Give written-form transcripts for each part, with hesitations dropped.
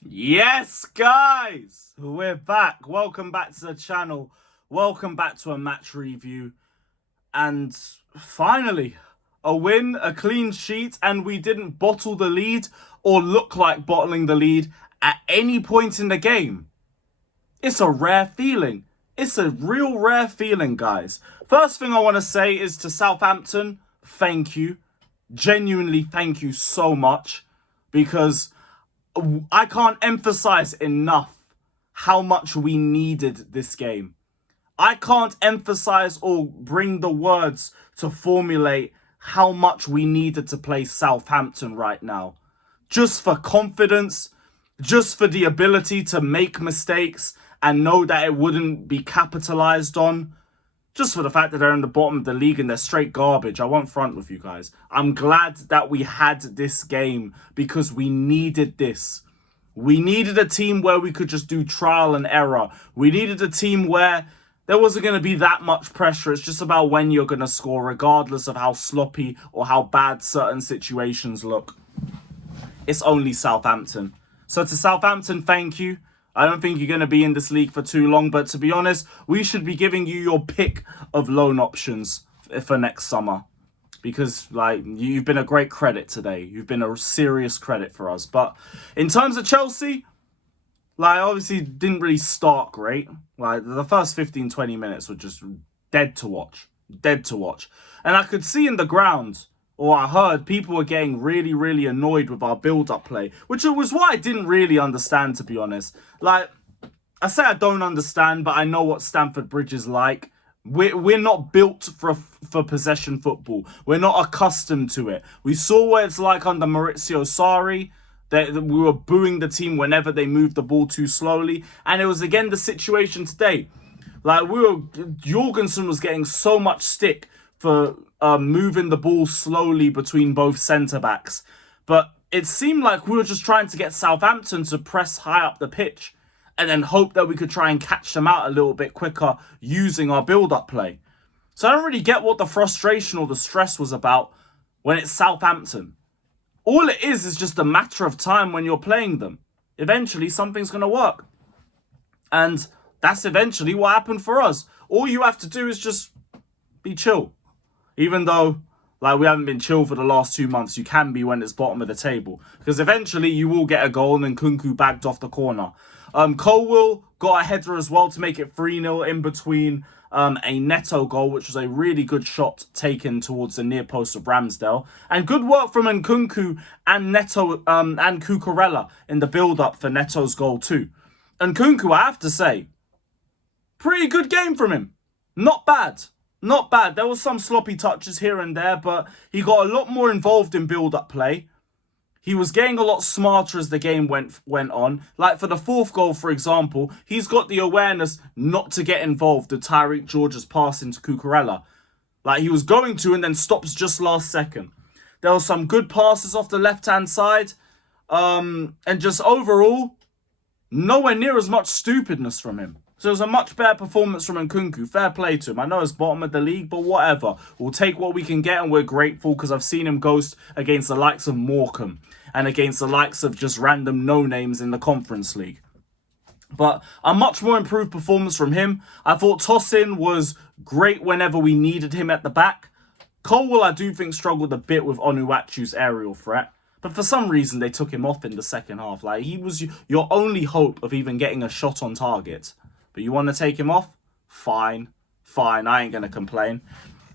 Yes, guys, we're back. Welcome back to the channel. Welcome back to a match review. And finally, a win, a clean sheet, and we didn't bottle the lead or look like bottling the lead at any point in the game. It's a rare feeling. It's a real rare feeling, guys. First thing I want to say is to Southampton, thank you. Genuinely, thank you so much, because I can't emphasize enough how much we needed this game. I can't emphasize or bring the words to formulate how much we needed to play Southampton right now. Just for confidence, just for the ability to make mistakes and know that it wouldn't be capitalized on. Just for the fact that they're in the bottom of the league and they're straight garbage. I won't front with you guys. I'm glad that we had this game because we needed this. We needed a team where we could just do trial and error. We needed a team where there wasn't going to be that much pressure. It's just about when you're going to score, regardless of how sloppy or how bad certain situations look. It's only Southampton. So to Southampton, thank you. I don't think you're going to be in this league for too long, but to be honest, we should be giving you your pick of loan options for next summer. Because, you've been a great credit today. You've been a serious credit for us. But in terms of Chelsea, obviously didn't really start great. The first 15, 20 minutes were just dead to watch. Dead to watch. And I could see in the ground, or I heard, people were getting really, really annoyed with our build-up play, which was what I didn't really understand, to be honest. I say I don't understand, but I know what Stamford Bridge is like. We're not built for possession football. We're not accustomed to it. We saw what it's like under Maurizio Sarri. That we were booing the team whenever they moved the ball too slowly. And it was again the situation today. Jorgensen was getting so much stick for moving the ball slowly between both centre-backs. But it seemed like we were just trying to get Southampton to press high up the pitch and then hope that we could try and catch them out a little bit quicker using our build-up play. So I don't really get what the frustration or the stress was about when it's Southampton. All it is just a matter of time when you're playing them. Eventually, something's going to work. And that's eventually what happened for us. All you have to do is just be chill. Even though, we haven't been chill for the last 2 months, you can be when it's bottom of the table. Because eventually, you will get a goal and then Nkunku bagged off the corner. Colwill got a header as well to make it 3-0 in between a Neto goal, which was a really good shot taken towards the near post of Ramsdale. And good work from Nkunku and Neto and Cucurella in the build-up for Neto's goal too. Nkunku, I have to say, pretty good game from him. Not bad. Not bad. There was some sloppy touches here and there, but he got a lot more involved in build-up play. He was getting a lot smarter as the game went on. For the fourth goal, for example, he's got the awareness not to get involved with Tyreek George's pass into Cucurella. He was going to and then stops just last second. There were some good passes off the left-hand side. And just overall, nowhere near as much stupidness from him. So it was a much better performance from Nkunku. Fair play to him. I know it's bottom of the league, but whatever. We'll take what we can get and we're grateful because I've seen him ghost against the likes of Morecambe and against the likes of just random no-names in the Conference League. But a much more improved performance from him. I thought Tosin was great whenever we needed him at the back. Colwill, I do think, struggled a bit with Onuachu's aerial threat. But for some reason, they took him off in the second half. He was your only hope of even getting a shot on target. But you want to take him off? Fine. I ain't going to complain.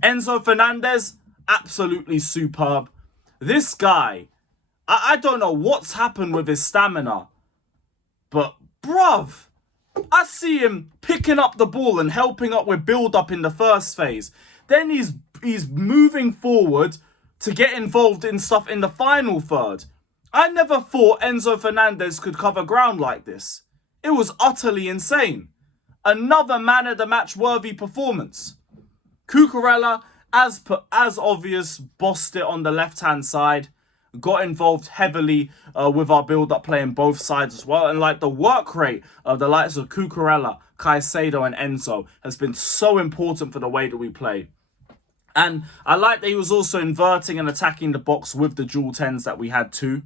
Enzo Fernandez, absolutely superb. This guy, I don't know what's happened with his stamina. But, bruv, I see him picking up the ball and helping up with build-up in the first phase. Then he's moving forward to get involved in stuff in the final third. I never thought Enzo Fernandez could cover ground like this. It was utterly insane. Another man-of-the-match worthy performance. Cucurella, as obvious, bossed it on the left-hand side. Got involved heavily with our build-up play on both sides as well. And the work rate of the likes of Cucurella, Caicedo and Enzo has been so important for the way that we play. And I like that he was also inverting and attacking the box with the dual 10s that we had too.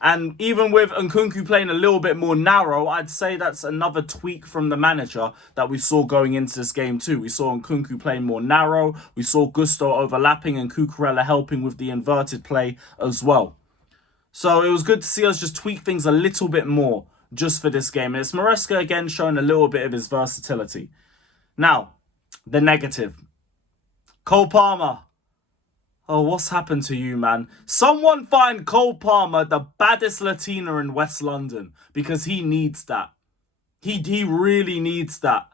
And even with Nkunku playing a little bit more narrow, I'd say that's another tweak from the manager that we saw going into this game too. We saw Nkunku playing more narrow. We saw Gusto overlapping and Cucurella helping with the inverted play as well. So it was good to see us just tweak things a little bit more just for this game. And it's Maresca again showing a little bit of his versatility. Now, the negative. Cole Palmer. Oh, what's happened to you, man? Someone find Cole Palmer the baddest Latina in West London, because he needs that. He really needs that.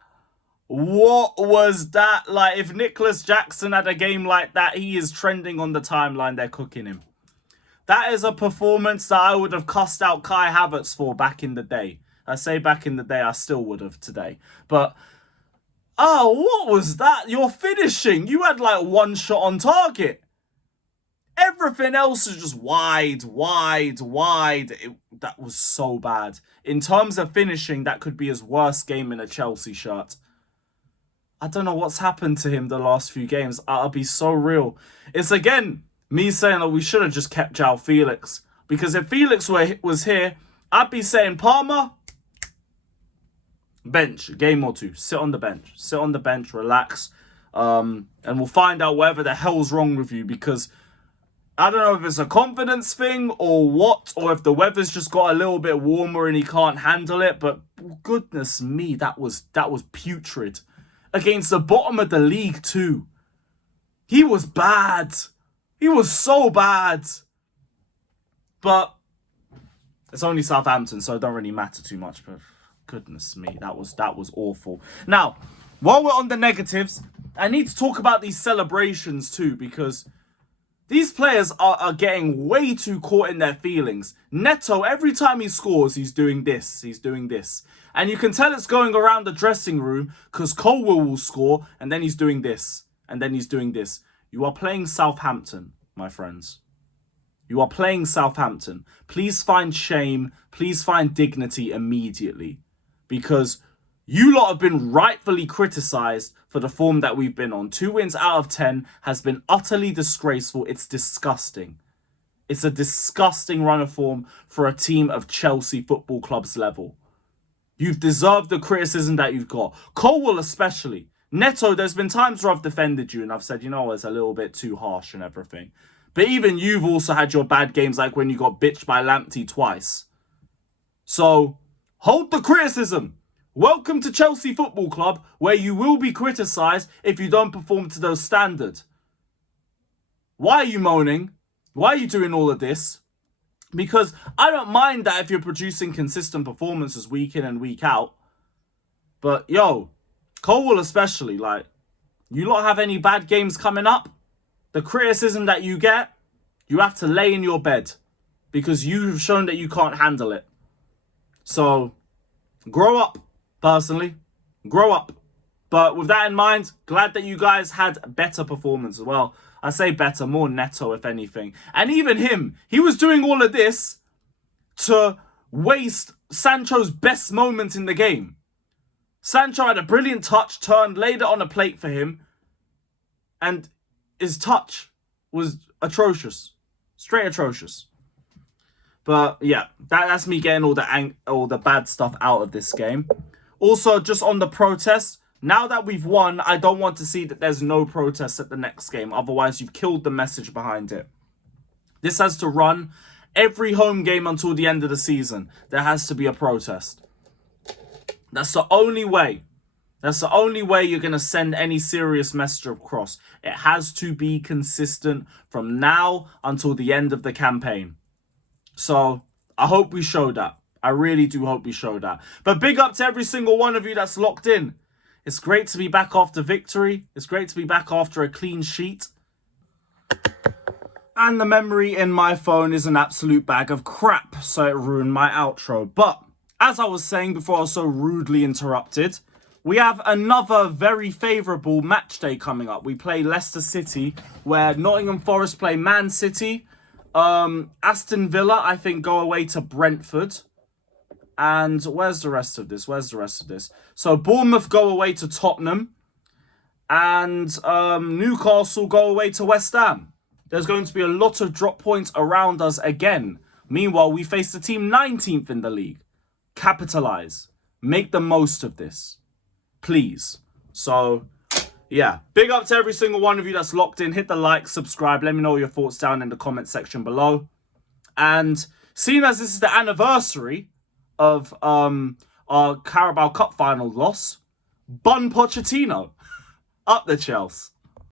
What was that? Like, if Nicholas Jackson had a game like that, he is trending on the timeline. They're cooking him. That is a performance that I would have cussed out Kai Havertz for back in the day. I say back in the day, I still would have today. But, oh, what was that? You're finishing. You had like one shot on target. Everything else is just wide. That was so bad. In terms of finishing, that could be his worst game in a Chelsea shirt. I don't know what's happened to him the last few games. I'll be so real. It's again me saying that we should have just kept João Felix. Because if Felix was here, I'd be saying, Palmer, bench, game or two. Sit on the bench. Sit on the bench, relax. And we'll find out whatever the hell's wrong with you, because I don't know if it's a confidence thing or what, or if the weather's just got a little bit warmer and he can't handle it. But goodness me, that was putrid. Against the bottom of the league too. He was bad. He was so bad. But it's only Southampton, so it don't really matter too much. But goodness me, that was awful. Now, while we're on the negatives, I need to talk about these celebrations too, because these players are getting way too caught in their feelings. Neto, every time he scores, he's doing this. He's doing this. And you can tell it's going around the dressing room, because Colwell will score, and then he's doing this. And then he's doing this. You are playing Southampton, my friends. You are playing Southampton. Please find shame. Please find dignity immediately. Because you lot have been rightfully criticised for the form that we've been on. 2 wins out of 10 has been utterly disgraceful. It's disgusting. It's a disgusting run of form for a team of Chelsea Football Club's level. You've deserved the criticism that you've got. Colwell especially. Neto, there's been times where I've defended you and I've said, you know, it's a little bit too harsh and everything. But even you've also had your bad games, like when you got bitched by Lamptey twice. So, hold the criticism. Welcome to Chelsea Football Club, where you will be criticised if you don't perform to those standards. Why are you moaning? Why are you doing all of this? Because I don't mind that if you're producing consistent performances week in and week out. But, yo, Colwell especially, like, you lot have any bad games coming up? The criticism that you get, you have to lay in your bed. Because you've shown that you can't handle it. So, grow up. Personally, grow up. But with that in mind, glad that you guys had better performance as well. I say better, more Neto if anything. And even him, he was doing all of this to waste Sancho's best moment in the game. Sancho had a brilliant touch, turned, laid it on a plate for him. And his touch was atrocious. Straight atrocious. But yeah, that's me getting all the bad stuff out of this game. Also, just on the protest, now that we've won, I don't want to see that there's no protest at the next game. Otherwise, you've killed the message behind it. This has to run every home game until the end of the season. There has to be a protest. That's the only way. That's the only way you're going to send any serious message across. It has to be consistent from now until the end of the campaign. So, I hope we show that. I really do hope we show that. But big up to every single one of you that's locked in. It's great to be back after victory. It's great to be back after a clean sheet. And the memory in my phone is an absolute bag of crap, so it ruined my outro. But, as I was saying before I was so rudely interrupted, we have another very favourable match day coming up. We play Leicester City, where Nottingham Forest play Man City. Aston Villa, I think, go away to Brentford. And where's the rest of this? So Bournemouth go away to Tottenham. And Newcastle go away to West Ham. There's going to be a lot of drop points around us again. Meanwhile, we face the team 19th in the league. Capitalize. Make the most of this. Please. So, yeah. Big up to every single one of you that's locked in. Hit the like, subscribe. Let me know your thoughts down in the comment section below. And seeing as this is the anniversary of our Carabao Cup final loss, Bun Pochettino. Up the Chelsea.